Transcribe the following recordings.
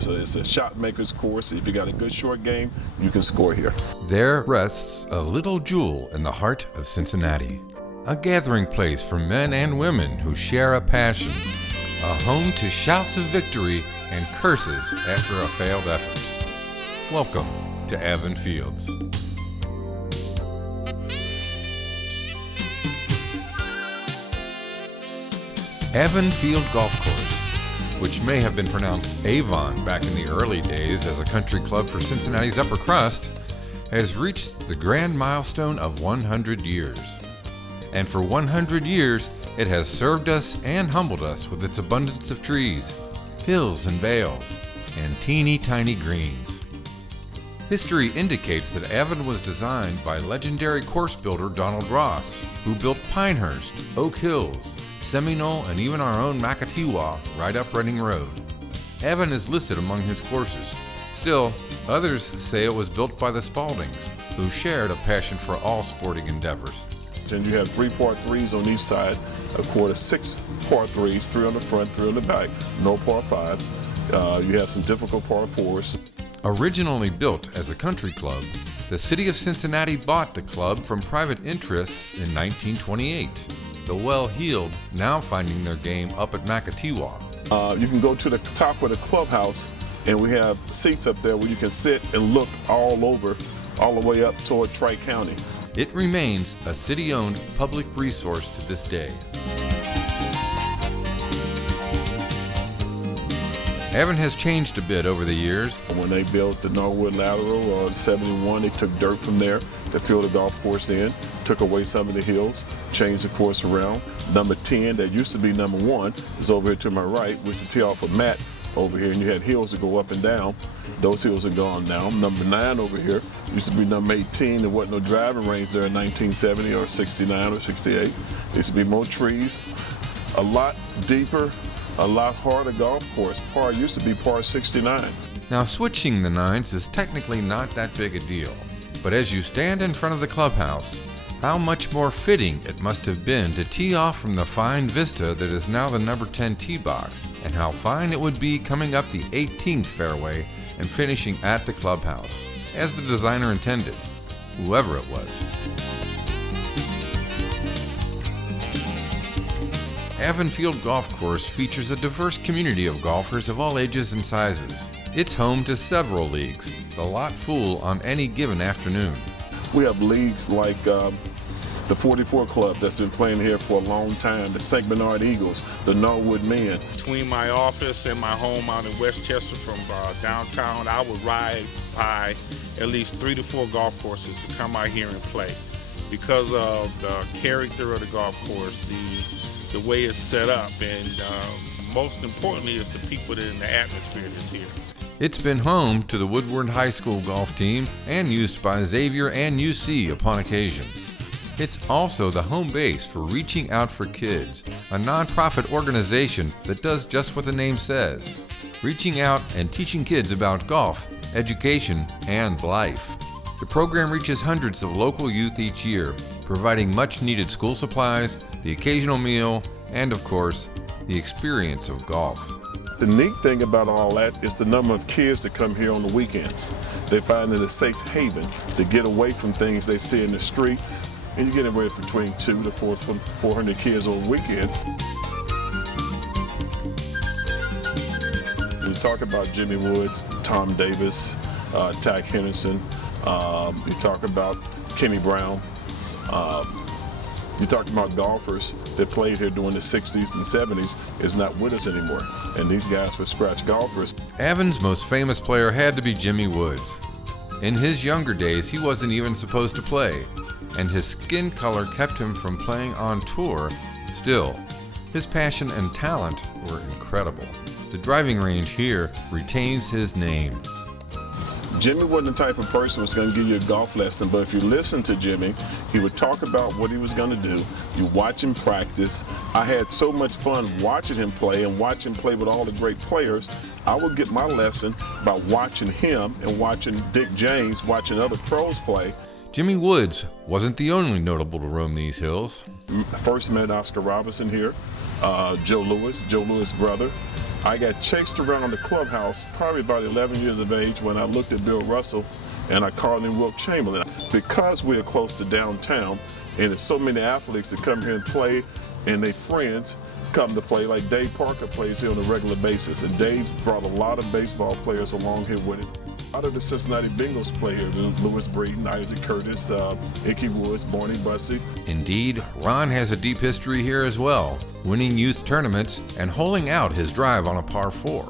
It's a shot maker's course. If you got a good short game, you can score here. There rests a little jewel in the heart of Cincinnati, a gathering place for men and women who share a passion, a home to shouts of victory and curses after a failed effort. Welcome to AVON Fields. AVON Field Golf Course, which may have been pronounced AVON back in the early days as a country club for Cincinnati's upper crust, has reached the grand milestone of 100 years. And for 100 years, it has served us and humbled us with its abundance of trees, hills and vales, and teeny tiny greens. History indicates that AVON was designed by legendary course builder Donald Ross, who built Pinehurst, Oak Hills, Seminole, and even our own Makatiwa right up Reading Road. AVON is listed among his courses. Still, others say it was built by the Spaldings, who shared a passion for all sporting endeavors. And you have 3 par 3s on each side, a quarter 6 par 3s, 3 on the front, 3 on the back, no par 5s. You have some difficult par 4s. Originally built as a country club, the city of Cincinnati bought the club from private interests in 1928. The well-heeled now finding their game up at Makatiwa. You can go to the top of the clubhouse, and we have seats up there where you can sit and look all over, all the way up toward Tri-County. It remains a city-owned public resource to this day. AVON has changed a bit over the years. When they built the Norwood Lateral in 71, they took dirt from there to fill the golf course in, took away some of the hills, changed the course around. Number 10, that used to be number 1, is over here to my right, which is tee off of Matt over here, and you had hills to go up and down. Those hills are gone now. Number 9 over here used to be number 18. There wasn't no driving range there in 1970 or 69 or 68. There used to be more trees, a lot deeper, a lot harder golf course. Par used to be par 69. Now, switching the nines is technically not that big a deal, but as you stand in front of the clubhouse, how much more fitting it must have been to tee off from the fine vista that is now the number 10 tee box, and how fine it would be coming up the 18th fairway and finishing at the clubhouse, as the designer intended, whoever it was. AVON Field Golf Course features a diverse community of golfers of all ages and sizes. It's home to several leagues, the lot full on any given afternoon. We have leagues like the 44 Club that's been playing here for a long time, the St. Bernard Eagles, the Norwood Men. Between my office and my home out in Westchester from downtown, I would ride by at least 3 to 4 golf courses to come out here and play. Because of the character of the golf course, the way it's set up, and most importantly is the people that in the atmosphere that's here. It's been home to the Woodward High School golf team and used by Xavier and UC upon occasion. It's also the home base for Reaching Out for Kids, a nonprofit organization that does just what the name says, reaching out and teaching kids about golf, education, and life. The program reaches hundreds of local youth each year, providing much-needed school supplies, the occasional meal, and of course, the experience of golf. The neat thing about all that is the number of kids that come here on the weekends. They find it a safe haven to get away from things they see in the street, and you get anywhere between 200 to 400 kids over the weekend. We talk about Jimmy Woods, Tom Davis, Tack Henderson. You talk about Kenny Brown. You talk about golfers that played here during the 60s and 70s is not with us anymore. And these guys were scratch golfers. AVON's most famous player had to be Jimmy Woods. In his younger days, he wasn't even supposed to play, and his skin color kept him from playing on tour. Still, his passion and talent were incredible. The driving range here retains his name. Jimmy wasn't the type of person who was going to give you a golf lesson, but if you listen to Jimmy, he would talk about what he was going to do. You watch him practice. I had so much fun watching him play and watching him play with all the great players. I would get my lesson by watching him and watching Dick James, watching other pros play. Jimmy Woods wasn't the only notable to roam these hills. First met Oscar Robertson here, Joe Louis' brother. I got chased around the clubhouse probably about 11 years of age when I looked at Bill Russell and I called him Wilt Chamberlain. Because we're close to downtown and there's so many athletes that come here and play and their friends come to play, like Dave Parker plays here on a regular basis, and Dave brought a lot of baseball players along here with him. A lot of the Cincinnati Bengals play here: Lewis Braden, Isaac Curtis, Ickey Woods, Barney Bussey. Indeed, Ron has a deep history here as well, winning youth tournaments and holing out his drive on a par 4.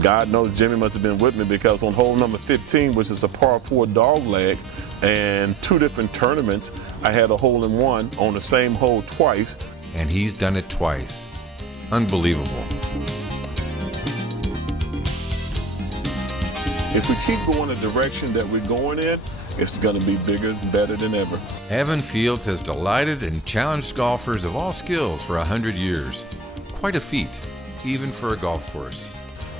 God knows Jimmy must have been with me, because on hole number 15, which is a par 4 dog leg, and 2 different tournaments, I had a hole in one on the same hole twice. And he's done it twice. Unbelievable. If we keep going the direction that we're going in, it's going to be bigger and better than ever. AVON Fields has delighted and challenged golfers of all skills for 100 years. Quite a feat, even for a golf course.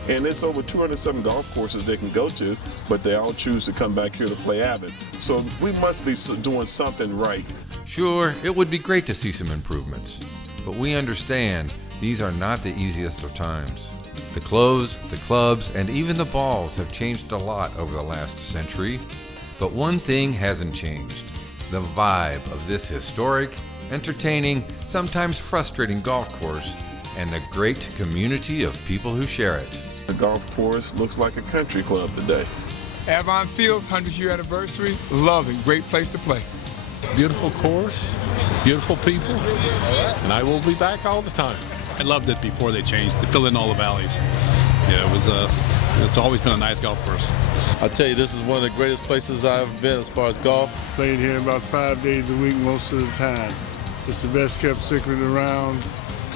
And it's over 207 golf courses they can go to, but they all choose to come back here to play AVON. So we must be doing something right. Sure, it would be great to see some improvements, but we understand these are not the easiest of times. The clothes, the clubs, and even the balls have changed a lot over the last century, but one thing hasn't changed: the vibe of this historic, entertaining, sometimes frustrating golf course and the great community of people who share it. The golf course looks like a country club today. AVON Fields 100th year anniversary, love it, great place to play. Beautiful course, beautiful people, and I will be back all the time. I loved it before they changed to fill in all the valleys. Yeah, it's always been a nice golf course. I'll tell you, this is one of the greatest places I've ever been as far as golf. Played here about 5 days a week most of the time. It's the best kept secret around.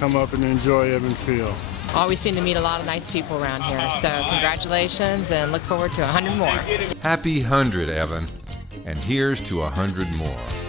Come up and enjoy AVON Field. Always seem to meet a lot of nice people around here, so congratulations and look forward to 100 more. Happy 100, AVON, and here's to 100 more.